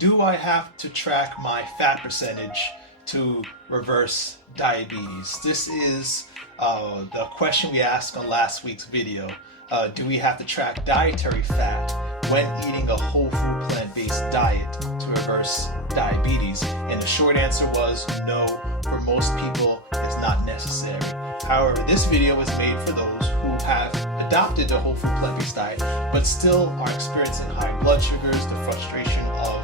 Do I have to track my fat percentage to reverse diabetes? This is the question we asked on last week's video. Do we have to track dietary fat when eating a whole food plant-based diet to reverse diabetes? And the short answer was no. For most people, it's not necessary. However, this video is made for those who have adopted the whole food plant-based diet but still are experiencing high blood sugars, the frustration of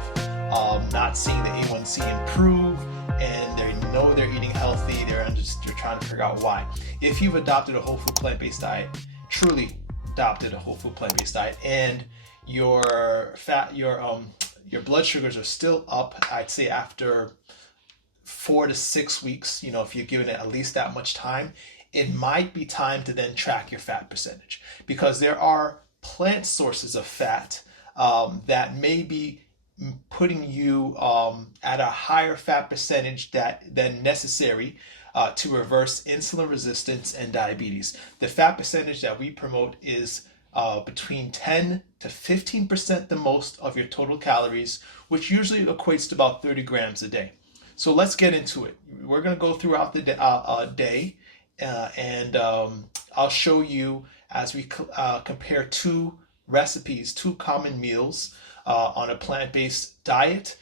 not seeing the A1C improve, and they know they're eating healthy. They're trying to figure out why. If you've adopted a whole food plant-based diet, truly adopted a whole food plant-based diet, and your blood sugars are still up, I'd say after 4 to 6 weeks, if you're giving it at least that much time, it might be time to then track your fat percentage, because there are plant sources of fat that may be putting you at a higher fat percentage than necessary to reverse insulin resistance and diabetes. The fat percentage that we promote is between 10 to 15% the most of your total calories, which usually equates to about 30 grams a day. So let's get into it. We're going to go throughout the day, and I'll show you as we compare two recipes, two common meals on a plant-based diet,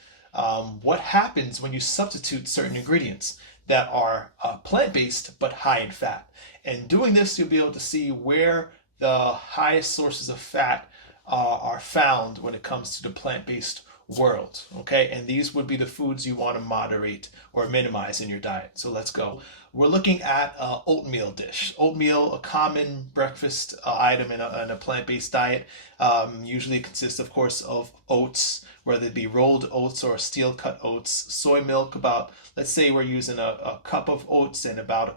what happens when you substitute certain ingredients that are plant-based but high in fat. And doing this, you'll be able to see where the highest sources of fat are found when it comes to the plant-based world. Okay, and these would be the foods you want to moderate or minimize in your diet. So let's go. We're looking at oatmeal dish. Oatmeal, a common breakfast item in a plant-based diet, usually consists, of course, of oats, whether it be rolled oats or steel cut oats. Soy milk, about, let's say we're using a cup of oats and about a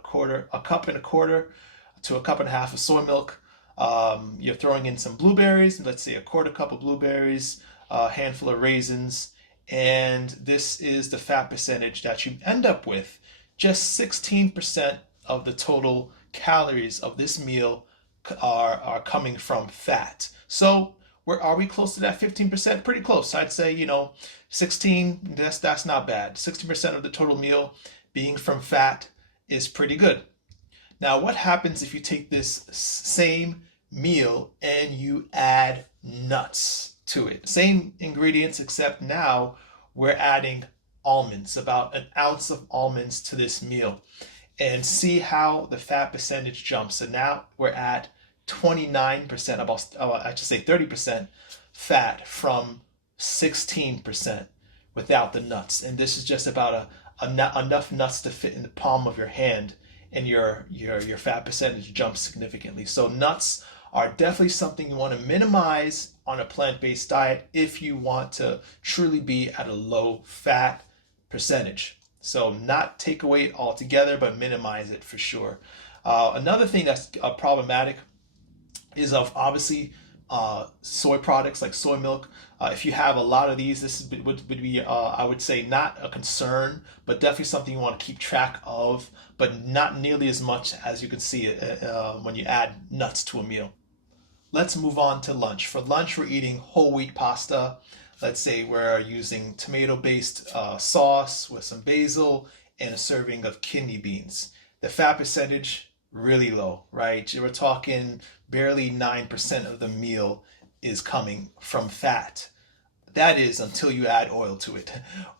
cup and a quarter to a cup and a half of soy milk. You're throwing in some blueberries, let's say a quarter cup of blueberries, a handful of raisins, and this is the fat percentage that you end up with. Just 16% of the total calories of this meal are coming from fat. So are we close to that 15%? Pretty close. I'd say, 16, that's not bad. 60% of the total meal being from fat is pretty good. Now, what happens if you take this same meal and you add nuts to it? Same ingredients, except now we're adding almonds, about an ounce of almonds to this meal, and see how the fat percentage jumps. So now we're at 29%, I should say 30% fat from 16% without the nuts. And this is just about enough nuts to fit in the palm of your hand, and your fat percentage jumps significantly. So nuts are definitely something you want to minimize on a plant-based diet if you want to truly be at a low fat percentage. So not take away it altogether, but minimize it for sure. Another thing that's problematic is obviously soy products like soy milk. If you have a lot of these, this would be, I would say, not a concern, but definitely something you want to keep track of, but not nearly as much as you can see when you add nuts to a meal. Let's move on to lunch. For lunch, we're eating whole wheat pasta. Let's say we're using tomato-based sauce with some basil and a serving of kidney beans. The fat percentage, really low, right? We're talking barely 9% of the meal is coming from fat. That is until you add oil to it.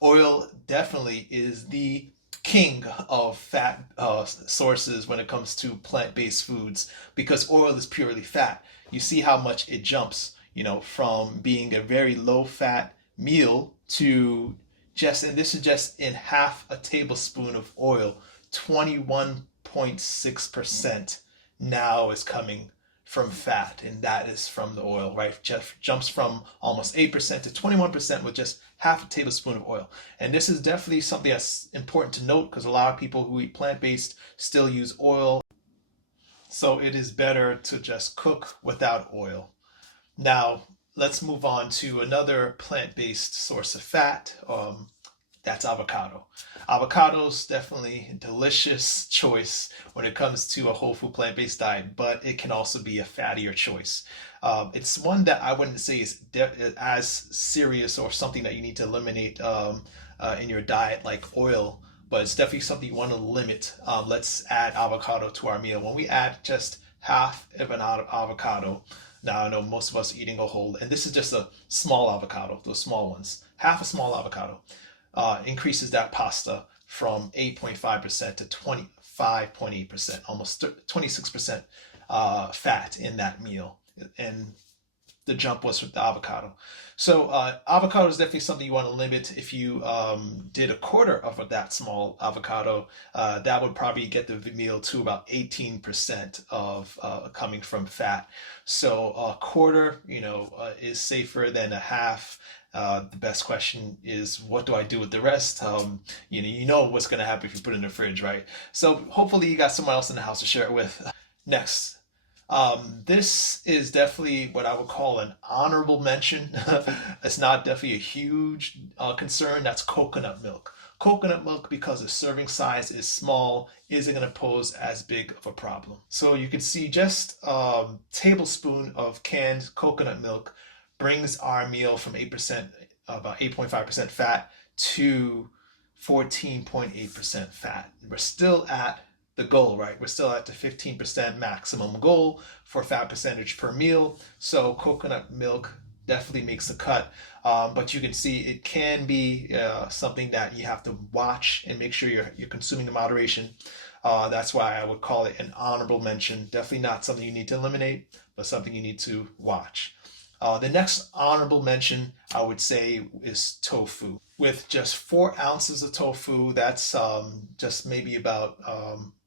Oil definitely is the king of fat sources when it comes to plant-based foods, because oil is purely fat. You see how much it jumps, from being a very low-fat meal to and this is just in half a tablespoon of oil, 21.6% now is coming from fat, and that is from the oil, right? Just jumps from almost 8% to 21% with just half a tablespoon of oil. And this is definitely something that's important to note, because a lot of people who eat plant-based still use oil. So it is better to just cook without oil. Now, let's move on to another plant-based source of fat, That's avocado. Avocado's definitely a delicious choice when it comes to a whole food plant-based diet, but it can also be a fattier choice. It's one that I wouldn't say is as serious or something that you need to eliminate in your diet like oil, but it's definitely something you want to limit. Let's add avocado to our meal. When we add just half of an avocado, now I know most of us eating a whole, and this is just a small avocado, those small ones. Half a small avocado increases that pasta from 8.5% to 25.8%, almost 26% fat in that meal. And the jump was with the avocado. So avocado is definitely something you want to limit. If you did a quarter of that small avocado, that would probably get the meal to about 18% of coming from fat. So a quarter, is safer than a half. The best question is, what do I do with the rest? You know what's going to happen if you put it in the fridge, right? So hopefully you got someone else in the house to share it with. Next. This is definitely what I would call an honorable mention. It's not definitely a huge concern. That's coconut milk. Coconut milk, because the serving size is small, isn't going to pose as big of a problem. So you can see just a tablespoon of canned coconut milk brings our meal from 8%, about 8.5% fat, to 14.8% fat. We're still at the goal, right? We're still at the 15% maximum goal for fat percentage per meal. So coconut milk definitely makes the cut. But you can see it can be something that you have to watch and make sure you're consuming in moderation. That's why I would call it an honorable mention. Definitely not something you need to eliminate, but something you need to watch. The next honorable mention, I would say, is tofu. With just 4 ounces of tofu, that's just maybe about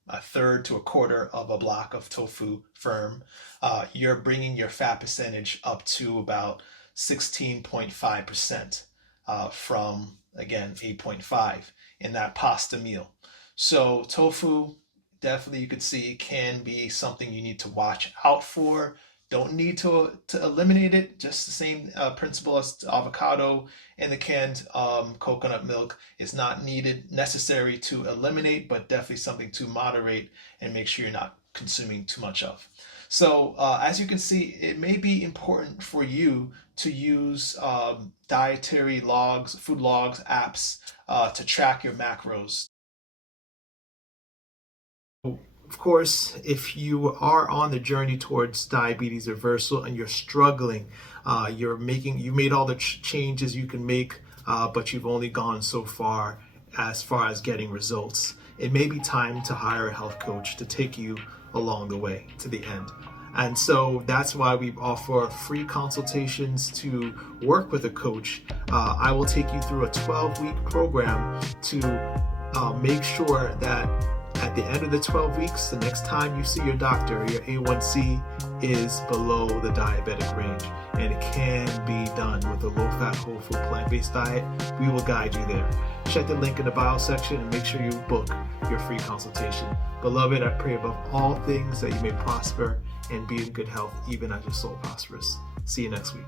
a third to a quarter of a block of tofu firm. You're bringing your fat percentage up to about 16.5% from, again, 8.5 in that pasta meal. So tofu, definitely you could see, can be something you need to watch out for. Don't need to eliminate it. Just the same principle as avocado and the canned coconut milk is not necessary to eliminate, but definitely something to moderate and make sure you're not consuming too much of. So as you can see, it may be important for you to use dietary logs, food logs, apps to track your macros. Of course, if you are on the journey towards diabetes reversal and you're struggling, you made all the changes you can make, but you've only gone so far as getting results, it may be time to hire a health coach to take you along the way to the end. And so that's why we offer free consultations to work with a coach. I will take you through a 12-week program to make sure that at the end of the 12 weeks, the next time you see your doctor, your A1C is below the diabetic range. And it can be done with a low-fat, whole food, plant-based diet. We will guide you there. Check the link in the bio section and make sure you book your free consultation. Beloved, I pray above all things that you may prosper and be in good health, even as your soul prospers. See you next week.